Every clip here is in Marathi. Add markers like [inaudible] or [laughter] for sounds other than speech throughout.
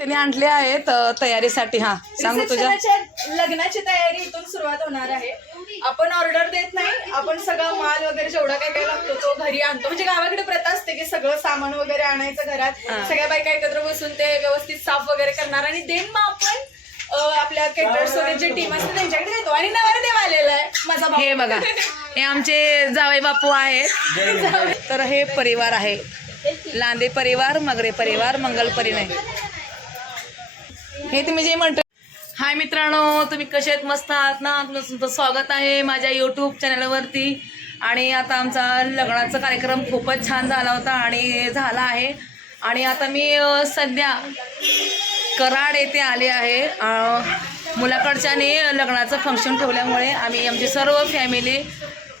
त्यांनी आणले आहेत तयारीसाठी. हा सांगू तुझ्या. रिसेप्शनाच्या लग्नाची तयारी इथून सुरुवात होणार आहे. आपण ऑर्डर देत नाही आपण सगळा माल वगैरे जेवढा काय काय लागतो तो घरी आणतो. म्हणजे गावाकडे प्रथा असते की सगळं सामान वगैरे आणायचं घरात. सगळ्या बायका एकत्र बसून ते व्यवस्थित साफ वगैरे करणार आणि देन मग आपण अं, आपल्या केटर्स वगैरे जे टीम असते त्यांच्याकडे देतो. आणि नवरदेव आलेला आहे माझा भाऊ. हे बघा हे आमचे जावई बापू आहेत. तर हे परिवार आहे. लांदे परिवार मगरे परिवार मंगल परिवार. हे तुम्ही जे म्हणतो हाय मित्रांनो तुम्ही कसे आहेत? मस्त आहात ना? तुमचं स्वागत आहे माझ्या यूट्यूब चॅनलवरती आणि आता आमचा लग्नाचा कार्यक्रम खूपच छान झाला होता आणि झाला आहे. आणि आता मी सध्या कराड येथे आले आहे. मुलाकडच्याने लग्नाचं फंक्शन ठेवल्यामुळे आम्ही आमची सर्व फॅमिली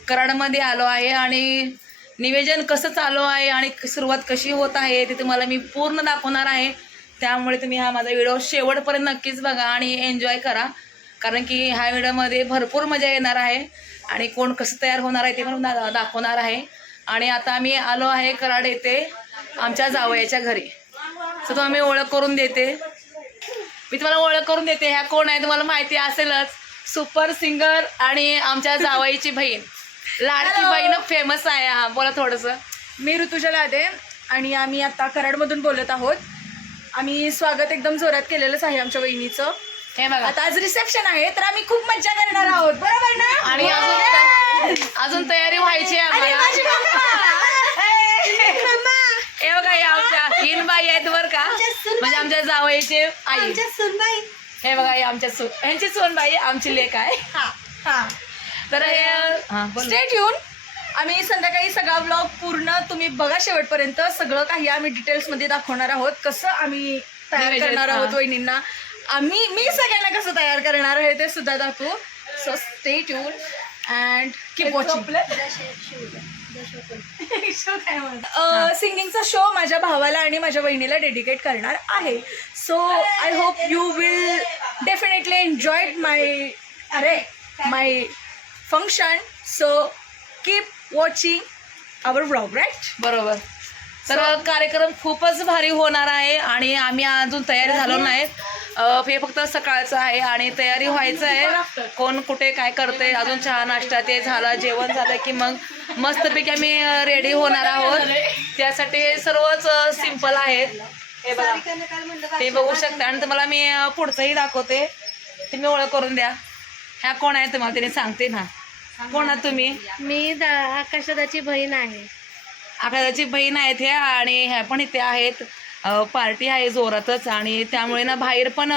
कराडमध्ये आलो आहे. आणि निवेदन कसं चालू आहे आणि सुरुवात कशी होत आहे ते तुम्हाला मी पूर्ण दाखवणार आहे. त्यामुळे तुम्ही हा माझा व्हिडिओ शेवटपर्यंत नक्कीच बघा आणि एन्जॉय करा. कारण की ह्या व्हिडिओमध्ये भरपूर मजा येणार आहे आणि कोण कसं तयार होणार आहे ते पण दा दाखवणार आहे. आणि आता आम्ही आलो आहे कराड येथे आमच्या जावयाच्या घरी. तर तुम्हाला मी ओळख करून देते. मी तुम्हाला ओळख करून देते. ह्या कोण आहे तुम्हाला माहिती असेलच. सुपर सिंगर आणि आमच्या जावईची बहीण. लाडकी बहीण फेमस आहे. हा बोला थोडंसं. मी ऋतुजा लादे आणि आम्ही आता कराडमधून बोलत आहोत. आम्ही स्वागत एकदम जोरात केलेलंच आहे आमच्या वहिनीचं. हे बघा. आता आज रिसेप्शन आहे तर आम्ही खूप मज्जा करणार आहोत. बरोबर ना? आणि अजून अजून तयारी व्हायची आहे आणि आम्हाला. माझी मम्मा. हे बघा हे आमच्या हिन बाई आहेत बरं का. म्हणजे आमच्या जावईचे आई. हे बघा हे आमच्या सु यांची सोनबाई आमची लेख आहे. हा, हा. तर हे हा बोल. स्टेट येऊन आम्ही संध्याकाळी सगळा ब्लॉग पूर्ण तुम्ही बघा शेवटपर्यंत. सगळं काही आम्ही डिटेल्समध्ये दाखवणार आहोत. कसं आम्ही तयार करणार. आहोत वहिनींना. आम्ही मी सगळ्यांना कसं तयार करणार आहे ते सुद्धा दाखवू. So stay tune and keep watching सिंगिंगचा show माझ्या भावाला आणि माझ्या बहिणीला डेडिकेट करणार आहे. So I hope you will definitely enjoy my अरे my function so keep watching our blog right बरोबर. तर कार्यक्रम खूपच भारी होणार आहे आणि आम्ही अजून तयारी झालो नाही. हे फक्त सकाळचं आहे आणि तयारी व्हायचं आहे. कोण कुठे काय करते अजून चहा नाश्ता ते झालं जेवण झालं की मग मस्तपैकी आम्ही रेडी होणार आहोत. त्यासाठी सर्वच सिंपल आहेत. हे बघा. ते बघू शकता. आणि तुम्हाला मी पुढचंही दाखवते. तुम्ही ओळख करून द्या. ह्या कोण आहे तुम्हाला तिने सांगते ना. कोण आहात तुम्ही? मी दा आकाशदाची बहीण आहे. आकाशाची बहीण आहेत ह्या आणि ह्या पण इथे आहेत. पार्टी आहे जोरातच आणि त्यामुळे ना बाहेर पण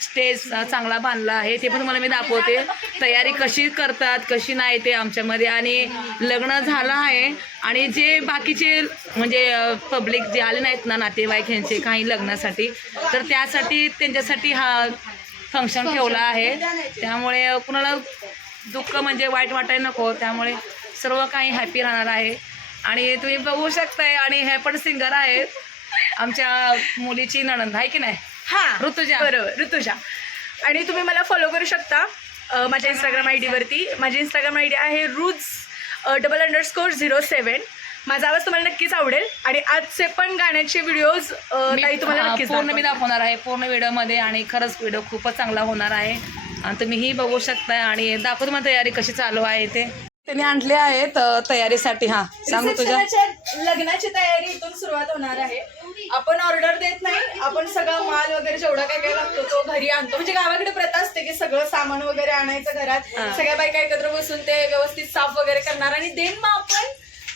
स्टेज चांगला बांधला आहे. ते पण तुम्हाला मी दाखवते. तयारी कशी करतात कशी नाही ते आमच्यामध्ये आणि लग्न झालं आहे. आणि जे बाकीचे म्हणजे पब्लिक जे आले नाहीत ना नातेवाईक ह्यांचे काही लग्नासाठी तर त्यासाठी त्यांच्यासाठी हा फंक्शन ठेवला आहे. त्यामुळे कुणाला दुःख म्हणजे वाईट वाटायला नको त्यामुळे सर्व काही हॅपी राहणार आहे. आणि तुम्ही बघू शकताय आणि हे पण सिंगर आहेत. आमच्या मुलीची नणंद आहे की नाही? हा ऋतुजा. बरोबर ऋतुजा. आणि तुम्ही मला फॉलो करू शकता अ, माझ्या इंस्टाग्राम आय डीवरती माझी इंस्टाग्राम आय डी आहे रूज डबल अंडरस्कोर झिरो सेवन माझा आवाज तुम्हाला नक्कीच आवडेल. आणि आजचे पण गाण्याचे व्हिडिओज मी- तुम्हाला हा, नक्कीच पूर्ण मी. दाखवणार आहे. पूर्ण व्हिडिओमध्ये आणि खरंच व्हिडिओ खूपच चांगला होणार आहे. आणि तुम्हीही बघू शकताय. आणि दाखवतो मला तयारी कशी चालू आहे ते त्यांनी आणले आहेत तयारीसाठी. हा सांगू तुझ्या. लग्नाची तयारी इथून सुरुवात होणार आहे. आपण ऑर्डर देत नाही. आपण सगळा माल वगैरे जेवढा काय काय लागतो तो घरी आणतो. म्हणजे गावाकडे प्रथा असते की सगळं सामान वगैरे आणायचं घरात. सगळ्या बायका एकत्र बसून ते व्यवस्थित साफ वगैरे करणार. आणि देन मग आपण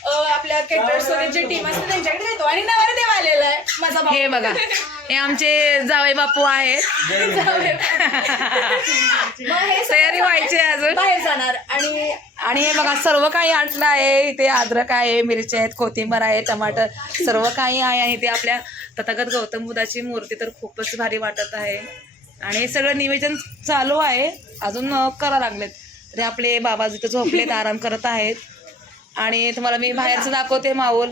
आपल्या केटर्स वगैरे जे टीम असते त्यांच्याकडे देतो आणि नवरदेव आलेला आहे माझा. हे बघा हे आमचे जावई बापू आहेत. हे सगळं तयारी व्हायची आहे अजून. बाहेर जाणार. आणि आणि हे बघा सर्व काही आणलं आहे. इथे अद्रक आहे मिरची आहेत कोथिंबीर आहे टमाटर सर्व काही आहे. आणि ते आपल्या तथागत गौतम बुद्धाची मूर्ती तर खूपच भारी वाटत आहे. आणि हे सगळं निवेदन चालू आहे. अजून करा लागलेत. तरी आपले बाबा जिथे झोपलेत आराम करत आहेत. आणि तुम्हाला मी बाहेरचं दाखवते माऊल.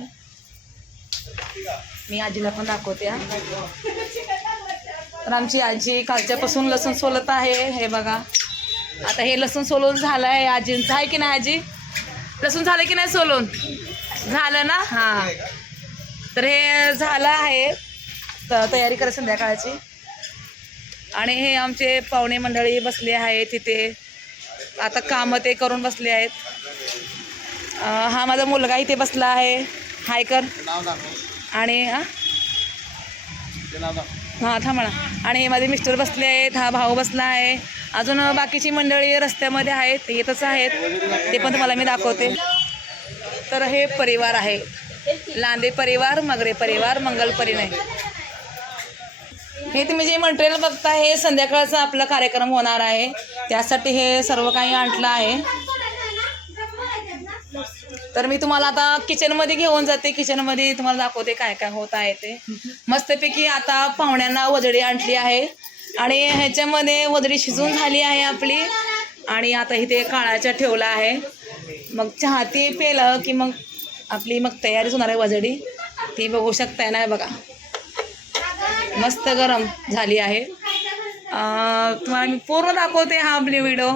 मी आजीला पण दाखवते तर आमची आजी कालच्यापासून लसूण सोलत आहे हे बघा. आता हे लसूण सोलून झालं आहे आजींचं. आहे की नाही आजी? लसूण झालं की नाही सोलून? झालं ना? हां. तर हे झालं आहे. त- तयारी करा संध्याकाळची. आणि हे आमचे पाहुणे मंडळी बसले आहेत तिथे आता कामं ते करून बसले आहेत. हा माझा मुलगा इथे बसला आहे. हाय कर. आणि हा हां थांबा आणि हे माझे मिस्टर बसले आहेत हा भाऊ बसला आहे. अजून बाकीची मंडळी रस्त्यामध्ये आहेत येतच आहेत. ते पण तुम्हाला मी दाखवते. तर हे परिवार आहे. लांदे परिवार मगरे परिवार मंगल परिणय. हे तुम्ही जे मटेरियल बघता हे संध्याकाळचा आपला कार्यक्रम होणार आहे. त्यासाठी हे सर्व काही आणलं आहे. तर मी तुम्हाला आता किचनमध्ये घेऊन जाते. किचनमध्ये तुम्हाला दाखवते काय काय होत आहे ते. मस्तपैकी आता पाहुण्यांना वजडी आणली आहे. आणि ह्याच्यामध्ये वजडी शिजून झाली आहे आपली. आणि आता इथे काळाच्या ठेवला आहे. मग चहा ते पेलं की मग आपली मग तयारीच होणार आहे वजडी ती बघू शकताय ना बघा. मस्त गरम झाली आहे. तुम्हाला मी पूर्ण दाखवते हा आपली व्हिडिओ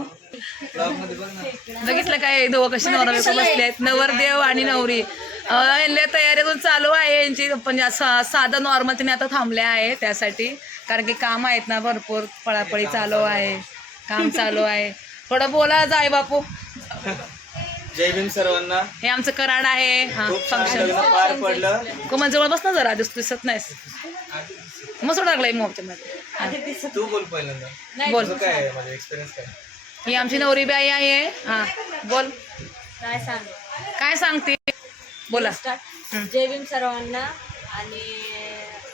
बघितलं काय? दोघं कशी नवरा बायको बसले आहेत. नवरदेव आणि नवरी. अं, यांच्या तयारी अजून चालू आहे यांची. सा- साधं नॉर्मल तिने आता थांबले आहे त्यासाठी. कारण की काम आहेत ना भरपूर. पळापळी चालू आहे. काम चालू आहे. थोडं बोला जाय बापू. जय भीम सर्वांना. हे आमचं कराड आहे. हा फंक्शन पार पडलं. कोमल जवळ बस ना जरा. दिस दिसत नाहीस. मग सोडा लागलाय मोबाईलमध्ये तू बोल पहिल्यांदा. बोल. काय माझा एक्सपिरियन्स काय? ही आमची नवरी बाई आहे. हा बोल. काय सांग? काय सांगते? बोला. जय भीम सर्वांना. आणि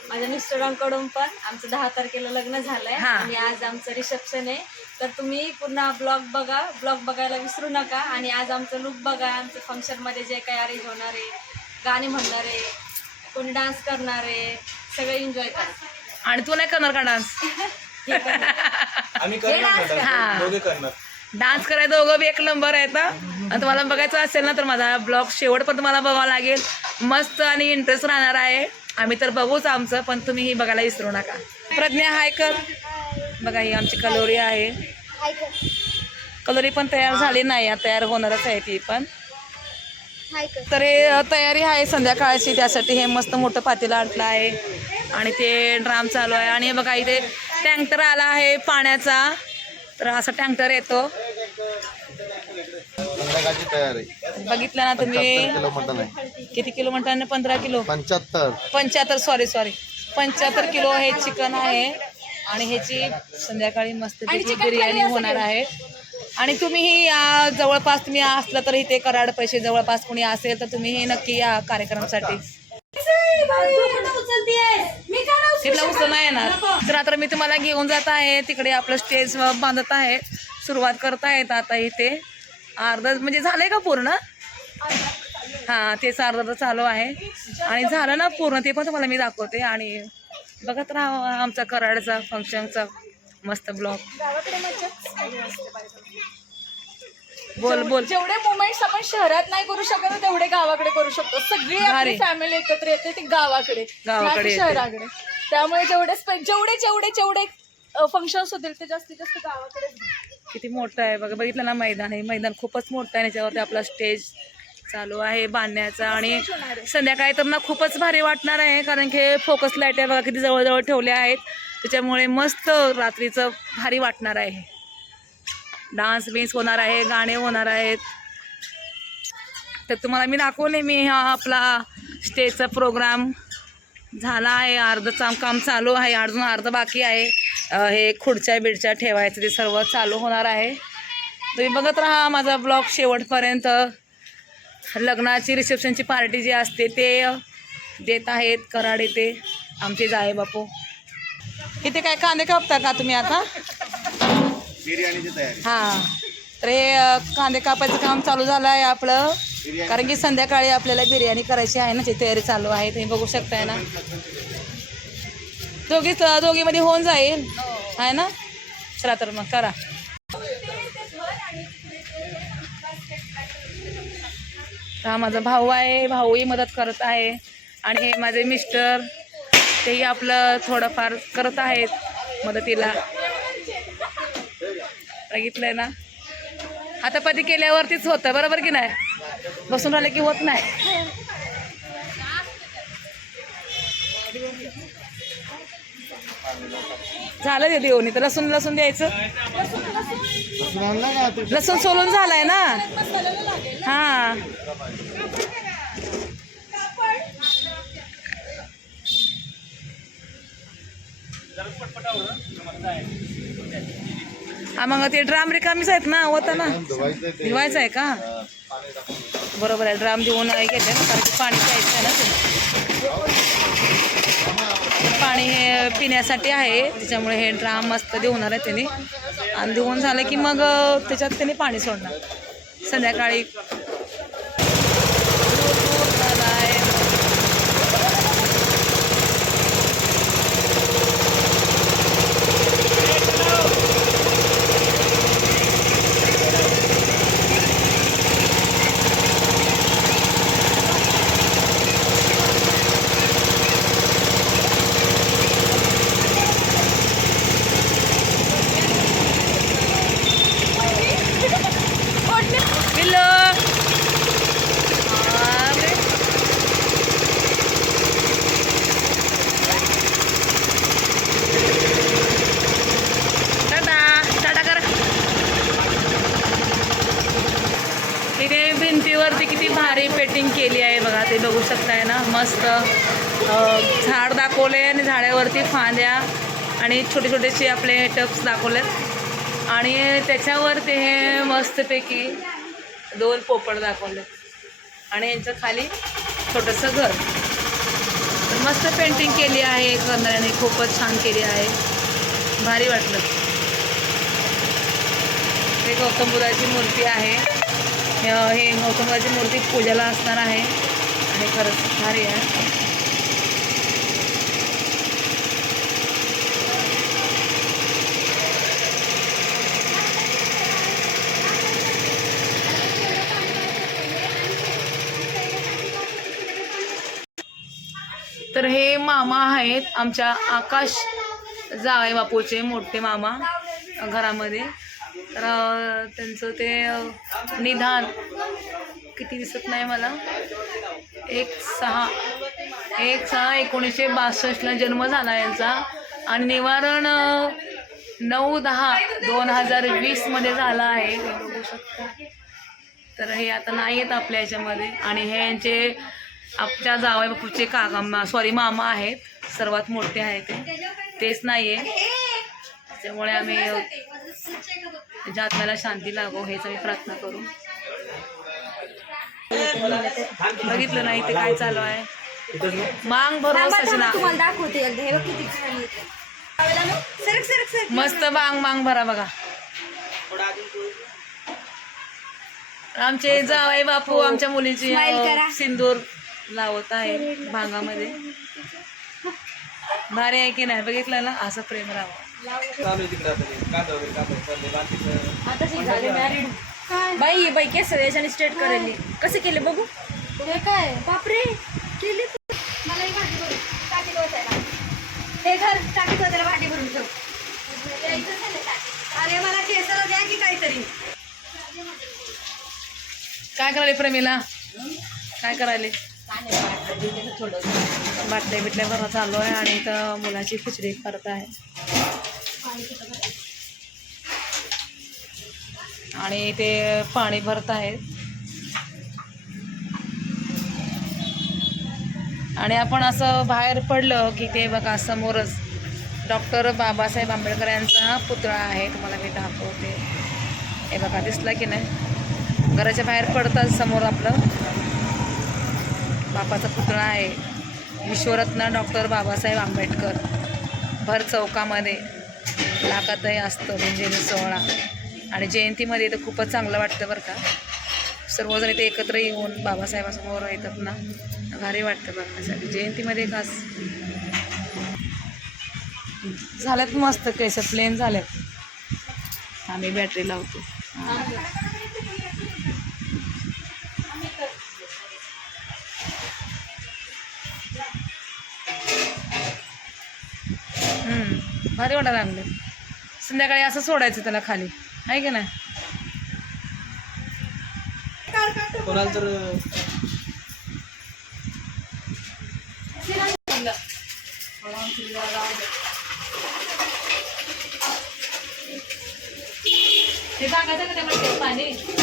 माझ्या मिस्टरांकडून पण आमचं दहा तारखेला लग्न झालंय. आणि आज आमचं रिसेप्शन आहे. तर तुम्ही पुन्हा ब्लॉग बघा. ब्लॉग बघायला विसरू नका. आणि आज आमचं लुक बघा. आमचं फंक्शनमध्ये जे काही अरेंज होणार आहे गाणे म्हणणार आहे कोणी डान्स करणार आहे सगळे एन्जॉय करा. आणि तू नाही करणार का डान्स [laughs] आम्ही करणार. ना दोघे करणार. डान्स करायचं दोघं बी एक नंबर आहेत हा. आणि तुम्हाला बघायचं असेल ना तर माझा ब्लॉग शेवट पण तुम्हाला बघावा लागेल. मस्त आणि इंटरेस्ट राहणार आहे. आम्ही तर बघूच आमचं पण तुम्ही ही बघायला विसरू नका. प्रज्ञा हाय कर. बघा ही आमची कलोरी आहे. कलोरी पण तयार झाली नाही. आता तयार होणारच आहे ती पण. तर हे अ, तयारी आहे संध्याकाळची. त्यासाठी हे मस्त मोठं पातेलं आणलं आहे. आणि ते ड्राम चालू आहे. आणि हे बघा इथे टँकर आला आहे पाण्याचा. तर असा टँकर येतो. बघितलं ना तुम्ही. किलो मटन आहे किती किलो म्हणता पंधरा किलो? पंच्याहत्तर. पंच्याहत्तर सॉरी सॉरी पंच्याहत्तर किलो हे चिकन आहे. आणि ह्याची संध्याकाळी मस्त बिर्याणी होणार आहे. आणि तुम्हीही या जवळपास तुम्ही असलं तर इथे कराड पैसे जवळपास कोणी असेल तर तुम्ही हे नक्की या कार्यक्रमासाठी. तिथला उचल नाही येणार. तर आता मी तुम्हाला घेऊन जात आहे. तिकडे आपलं स्टेज बांधत आहे. सुरुवात करत आहेत आता इथे. अर्धा म्हणजे झालंय का पूर्ण? हां तेच अर्धा चालू आहे. आणि झालं ना पूर्ण ते पण तुम्हाला मी दाखवते. आणि बघत राहा आमचा कराडचा फंक्शनचा मस्त ब्लॉग गावाकडे मज्जाच वेगळी असते बायका. बोल बोल. जेवढे मोमेंट्स आपण शहरात नाही करू शकत तेवढे गावाकडे करू शकतो. सगळी. आपली फॅमिली एकत्र येते ती गावाकडे गावाकडे. शहराकडे. त्यामुळे जेवढे जेवढे जेवढे जेवढे फंक्शन्स होतील ते जास्तीत जास्त गावाकडे किती मोठं आहे बघा बघितलं ना मैदान हे मैदान खूपच मोठं आहे त्याच्यावरती आपला स्टेज चालू आहे बांधण्याचा आणि संध्याकाळी तर ना खूपच भारी वाटणार आहे कारण की फोकस लाइट आहे बघा किती जवळजवळ ठेवल्या आहेत. त्याच्यामुळे मस्त रात्रीचं भारी वाटणार आहे. डान्स बिन्स होणार आहे गाणे होणार आहेत. तर तुम्हाला मी दाखवले मी हा आपला स्टेजचा प्रोग्राम झाला आहे अर्धं काम चालू आहे अजून अर्धं बाकी आहे. हे खुर्च्या बिडच्या ठेवायचं ते सर्व चालू होणार आहे. तुम्ही बघत राहा माझा ब्लॉग शेवटपर्यंत. लग्नाची रिसेप्शनची पार्टी जी असते ते देत आहेत कराड येथे. आमचे जाय बापू. इथे काय कांदे कापता का तुम्ही आता? बिर्याणीची तयारी. हां. तर हे कांदे कापायचं काम चालू झालं आहे आपलं. कारण की संध्याकाळी आपल्याला बिर्याणी करायची आहे ना ती तयारी चालू आहे. तुम्ही बघू शकताय ना. दोघीच दोघीमध्ये होऊन जाईल. आहे ना? चला तर मग करा. हा माझा भाऊ आहे. भाऊही मदत करत आहे. आणि हे माझे मिस्टर तेही आपलं थोडंफार करत आहेत मदतीला. बघितलंय ना? आता केल्यावरतीच होतं बरोबर की नाही? बसून राहिलं की होत नाही. झालं ते देऊन तर लसूण लसूण द्यायचं. लसूण सोलून झालाय ना? मसाल्याला लागेल हा मग ते ड्राम रिकामीच आहेत ना होता ना धुवायचं आहे का? बरोबर आहे ड्राम देऊन घेते ना कारण की पाणी प्यायचं आहे ना पाणी हे पिण्यासाठी आहे त्याच्यामुळे हे ड्राम मस्त देऊणार आहे त्याने. आणि देऊन झालं की मग त्याच्यात त्याने पाणी सोडणार. संध्याकाळी पिल्लो बापरे. टाटा टाटा कर इथे भिंतीवरती किती भारी पेंटिंग केली आहे बघा ते बघू शकताय ना मस्त अं, झाड दाखवले आणि झाडावरती फांद्या आणि छोटे छोटेसे आपले टप्स दाखवलेत. आणि त्याच्यावर ते हे मस्तपैकी दोन पोपड दाखवले आणि यांचं खाली छोटंसं घर. तर मस्त पेंटिंग केली आहे करणाऱ्याने खूपच छान केली आहे. भारी वाटलं. हे गौतम बुद्धाची मूर्ती आहे. हे हे गौतम बुद्धाची मूर्ती पूजेला असणार आहे. आणि खरंच भारी आहे तर हे मामा आहेत आमच्या आकाश जावे बापूचे मोठे मामा घरामध्ये. तर त्यांचं ते निधान किती दिसत नाही मला. एक सहा एक सहा एकोणीसशे बासष्टला जन्म झाला यांचा. आणि निवारण नऊ दहा दोन हजार वीसमध्ये झाला आहे. बघू शकता तर हे आता नाही आहेत आपल्या याच्यामध्ये. आणि हे यांचे आमच्या जावई बापूचे काका सॉरी मामा आहेत. सर्वात मोठे आहेत ते. तेच नाही आहे त्यामुळे आम्ही त्याच्या आत्म्याला शांती लागो हेच आम्ही प्रार्थना करू. बघितलं नाही ते काय चालू आहे. मांग भरो सजना. दाखवते मस्त बांग बांग भरा बघा. आमचे जावई बापू आमच्या मुलीची सिंदूर. लावत आहे भांगामध्ये. भारी आहे की नाही? बघितलं ना? असं प्रेम राहावं. बाई ही बाई केस याच्याने स्ट्रेट करेल. कसे केले बघू? हे काय? बापरे! केली तू. मला ही. हे घर टाकीत ओतायला भाजी भरून ठेव. अरे मला केसाला द्या की काहीतरी. काय करायले प्रेमीला? काय करायले? बाटल्या बिटल्या भरणं चालू आहे आणि इथं मुलाची खिचडी करत आहे. आणि ते पाणी भरत आहेत आणि आपण असं बाहेर पडलं की ते बघा समोरच डॉक्टर बाबासाहेब आंबेडकर यांचा पुतळा आहे. तुम्हाला मी दाखवते. हे बघा दिसला की नाही? घराच्या बाहेर पडतात समोर आपलं. बापाचा पुतळा आहे. विश्वरत्न डॉक्टर बाबासाहेब आंबेडकर. भर चौकामध्ये लाखातही असतं म्हणजे सोहळा. आणि जयंतीमध्ये तर खूपच चांगलं वाटतं बरं का. सर्वजण इथे एकत्र येऊन बाबासाहेबासमोर येतात ना. भारी वाटतं बघण्यासाठी. जयंतीमध्ये खास. झाल्यात मस्त केस प्लेन झाल्यात. आम्ही बॅटरी लावतो. भारी वाटायला लागले. संध्याकाळी असं सोडायचं त्याला खाली. आहे की नाही? पाणी.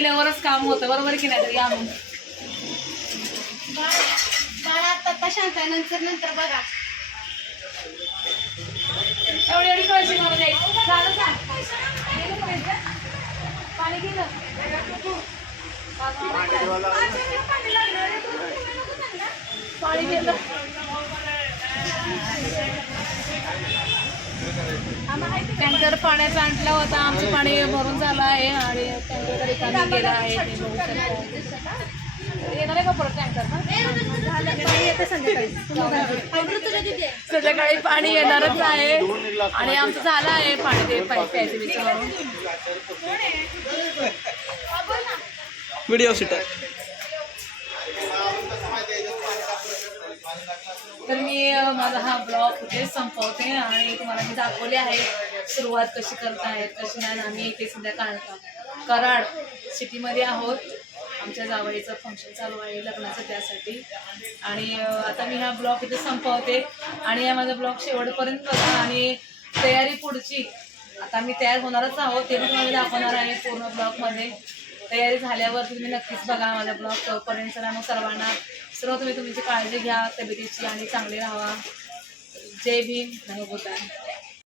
केल्यावरच काम होतं बरोबर की नाही? बाळा आता शांत आहे नंतर नंतर बघा. एवढी एवढी कळशी मला द्यायची झालं का? गेलं पाहिजे? पाणी गेलं. पाणी गेलं. टँकर पाण्याचा आणला होता. आमचं पाणी भरून झालं आहे आणि टँकर रिकामी गेला आहे. येणार आहे का परत टँकर? संध्याकाळी पाणी येणारच आहे. आणि आमचं झालं आहे पाणी ते प्यायचं विचारून व्हिडिओ सुटा तर मी माझा हा ब्लॉग इथेच संपवते आणि तुम्हाला मी दाखवले आहे सुरुवात कशी करतायत कशी नाही आम्ही इथे सध्या काढता कराड सिटीमध्ये आहोत. आमच्या जावळीचं फंक्शन चालू आहे लग्नाचं त्यासाठी. आणि आता मी हा ब्लॉग इथे संपवते. आणि या माझा ब्लॉग शेवटपर्यंत बघा. आणि तयारी पुढची आता मी तयार होणारच आहोत ते पण मी दाखवणार आहे पूर्ण ब्लॉगमध्ये. तयारी झाल्यावर तुम्ही नक्कीच बघा माझा ब्लॉग तोपर्यंत. मग सर्वांना सर्व तुम्ही तुमची काळजी घ्या तब्येतीची आणि चांगले राहा जय भीम. नाही